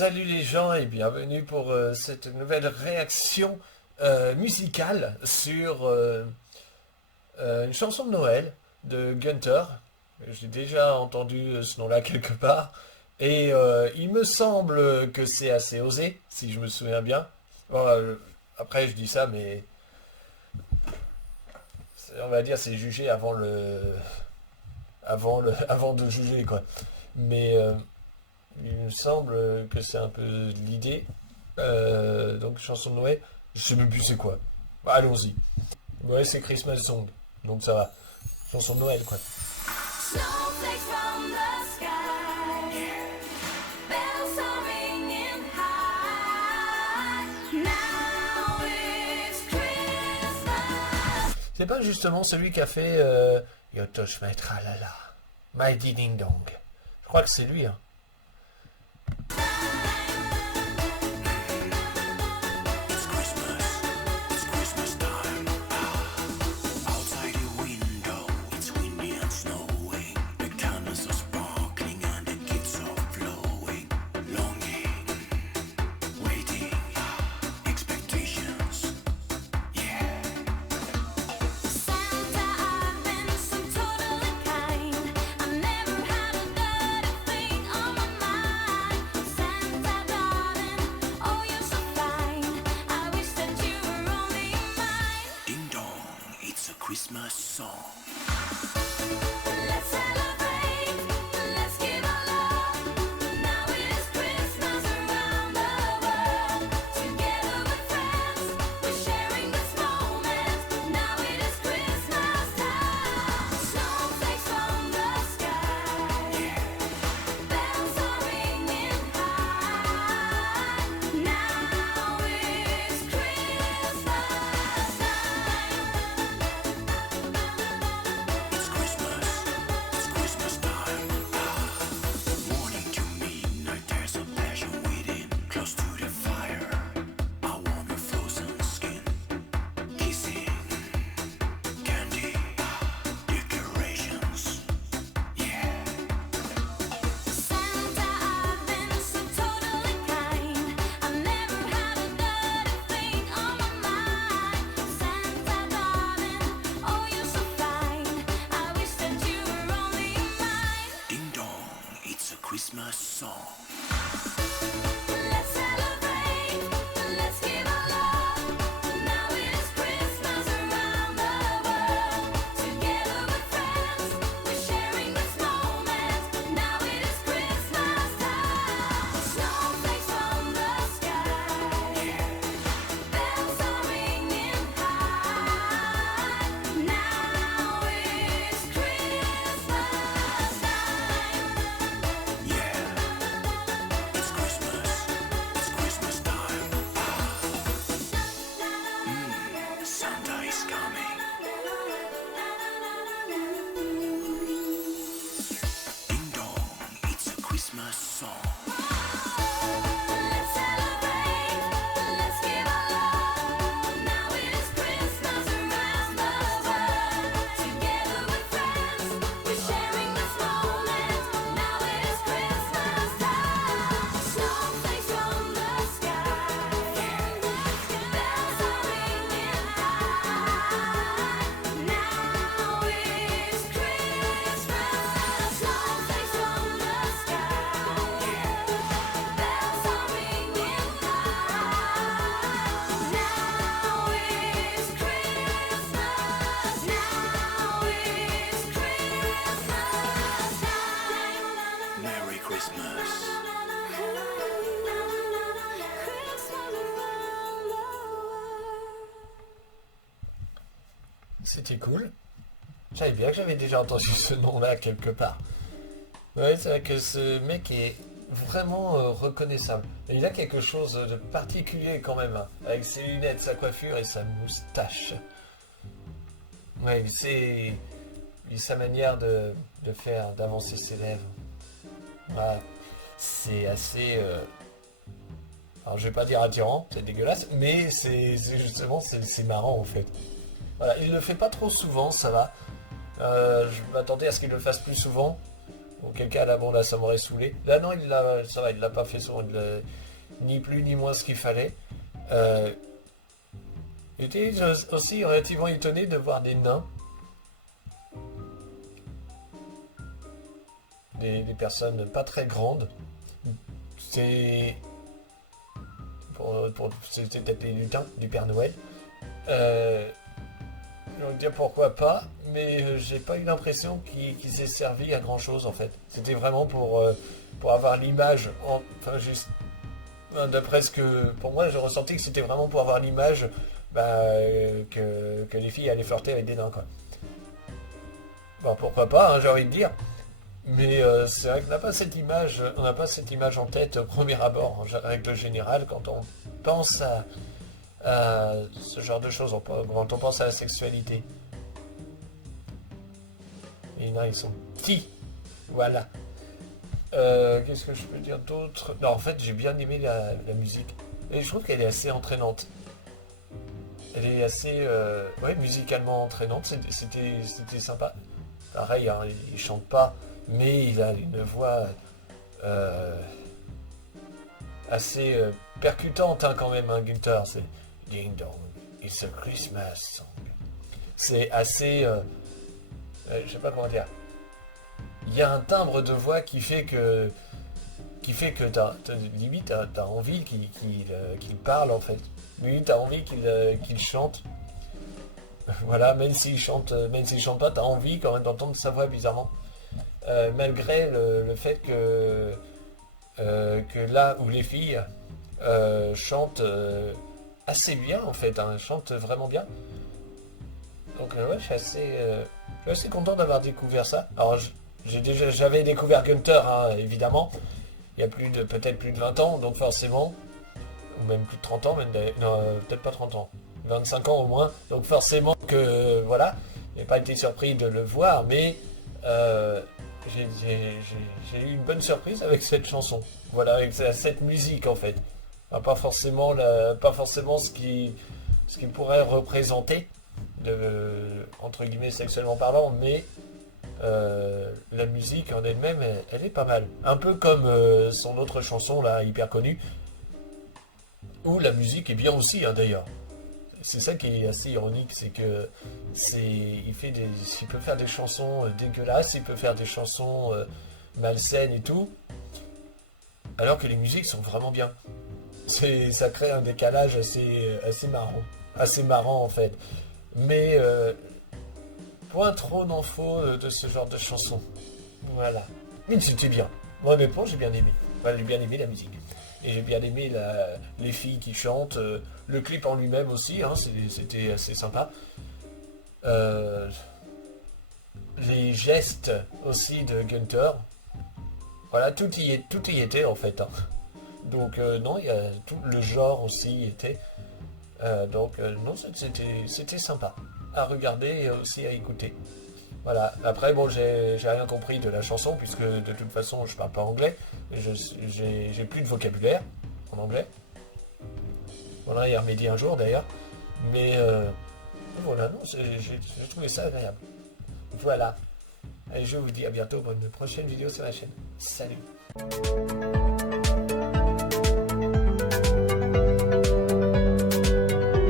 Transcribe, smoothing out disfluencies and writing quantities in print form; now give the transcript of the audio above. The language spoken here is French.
Salut les gens et bienvenue pour cette nouvelle réaction musicale sur une chanson de Noël de Gunther. J'ai déjà entendu ce nom-là quelque part et il me semble que c'est assez osé, si je me souviens bien. Bon, après je dis ça, mais on va dire c'est jugé avant de juger quoi. Mais il me semble que c'est un peu l'idée. Donc chanson de Noël, je sais même plus c'est quoi. Bah, allons-y. Ouais, c'est Christmas Song, donc ça va. Chanson de Noël quoi. Snowflakes from the sky, bells are ringing high. Now it's Christmas. C'est pas justement celui qui a fait Yo touch my tralala, my ding dong. Je crois que c'est lui hein. It's Christmas time. Outside your window, it's windy and snowy. The candles are sparkling and the kids are flowing. Longing, waiting, expectations. Yeah. Santa, I've been so totally kind. I never had a dirty thing on my mind. Santa, darling, oh you're so fine. I wish that you were only mine. Ding dong, it's a Christmas song. Let's celebrate, let's give our love. Now it is Christmas around the world. Together with friends, we're sharing this moment. Now it is Christmas time. Snowflakes from the sky, bells are ringing high. Now it's Christmas It's Christmas time. Morning to midnight, there's a passion within. Close to the fire, I warm your frozen skin. Kissing, candy, decorations. Yeah. Santa, I've been so totally kind. I never had a dirty thing on my mind. Santa, darling, oh you're so fine. I wish that you were only mine. Ding dong, it's a Christmas song. Let's celebrate, let's give our love. Now it is Christmas around the world. Together with friends, we're sharing this moment. Now it is Christmas time. Snowflakes from the sky, bells are ringing high. Now it's Christmas time. Yeah. It's Christmas time. Santa is coming. Ding dong, it's a Christmas song. Let's celebrate, let's give our love. Now it is Christmas around the world. Together with friends, we're sharing this moment. Now it is Christmas time. Snowflakes from the sky, bells are ringing high. Now it's Christmas. Snowflakes from the sky, bells are ringing high. Now it's Christmas. Now it's Christmas time. Merry Christmas. C'était cool. Je savais bien que j'avais déjà entendu ce nom-là quelque part. Ouais, c'est vrai que ce mec est vraiment reconnaissable. Et il a quelque chose de particulier quand même, hein, avec ses lunettes, sa coiffure et sa moustache. Ouais, c'est sa manière de faire, d'avancer ses lèvres. Voilà. C'est assez... alors je vais pas dire attirant, c'est dégueulasse, mais c'est justement, c'est marrant en fait. Voilà, il le fait pas trop souvent, ça va. Je m'attendais à ce qu'il le fasse plus souvent. Auquel cas, là, bon, là, ça m'aurait saoulé. Là, non, ça va, il l'a pas fait ni plus ni moins ce qu'il fallait. J'étais aussi relativement étonné de voir des nains. Des personnes pas très grandes. C'était peut-être les lutins du Père Noël. Je vais dire pourquoi pas, mais j'ai pas eu l'impression qu'ils aient servi à grand chose en fait. C'était vraiment pour avoir l'image, enfin juste, d'après ce que, pour moi, j'ai ressenti que c'était vraiment pour avoir l'image que les filles allaient flirter avec des nains quoi. Bon, pourquoi pas, hein, j'ai envie de dire. Mais c'est vrai qu'on n'a pas cette image, en tête au premier abord, en règle générale, quand on pense à ce genre de choses, quand on pense à la sexualité. Les nains, ils sont petits, voilà. Qu'est-ce que je peux dire d'autre? Non, en fait, j'ai bien aimé la musique. Et je trouve qu'elle est assez entraînante. Elle est assez, musicalement entraînante, c'était sympa. Pareil, hein, il chante pas, mais il a une voix assez percutante hein, quand même, hein, Gunther. C'est Ding Dong, it's a Christmas song. C'est assez, je sais pas comment dire. Il y a un timbre de voix qui fait que limite t'as envie qu'il parle en fait. Limite t'as envie qu'il chante. Voilà, même s'il chante pas, t'as envie quand même d'entendre sa voix bizarrement. Malgré le fait que là où les filles chantent assez bien en fait, hein, chantent vraiment bien. Donc ouais, je suis assez content d'avoir découvert ça. Alors j'avais découvert Gunther, hein, évidemment, il y a peut-être plus de 20 ans, donc forcément, ou même plus de 30 ans, peut-être pas 30 ans, 25 ans au moins, donc forcément que, voilà, j'ai pas été surpris de le voir, mais j'ai eu une bonne surprise avec cette chanson, voilà, avec cette musique en fait. Enfin, pas forcément ce qui pourrait représenter, entre guillemets sexuellement parlant, mais la musique en elle-même, elle est pas mal. Un peu comme son autre chanson là, hyper connue, où la musique est bien aussi hein, d'ailleurs. C'est ça qui est assez ironique, c'est que il peut faire des chansons dégueulasses, il peut faire des chansons malsaines et tout, alors que les musiques sont vraiment bien. Ça crée un décalage assez marrant en fait. Mais point trop d'infos de ce genre de chansons. Voilà. Mais c'était bien. Moi honnêtement j'ai bien aimé. Enfin, j'ai bien aimé la musique. Et j'ai bien aimé les filles qui chantent, le clip en lui-même aussi, hein, c'était assez sympa. Les gestes aussi de Gunther. Voilà, tout y était en fait. Hein. Donc non, il y a tout le genre aussi y était. Donc non, c'était sympa à regarder et aussi à écouter. Voilà, après bon j'ai rien compris de la chanson puisque de toute façon je parle pas anglais, j'ai plus de vocabulaire en anglais. Voilà, y remédier un jour d'ailleurs, mais voilà, non, j'ai trouvé ça agréable. Voilà, et je vous dis à bientôt pour une prochaine vidéo sur la chaîne. Salut.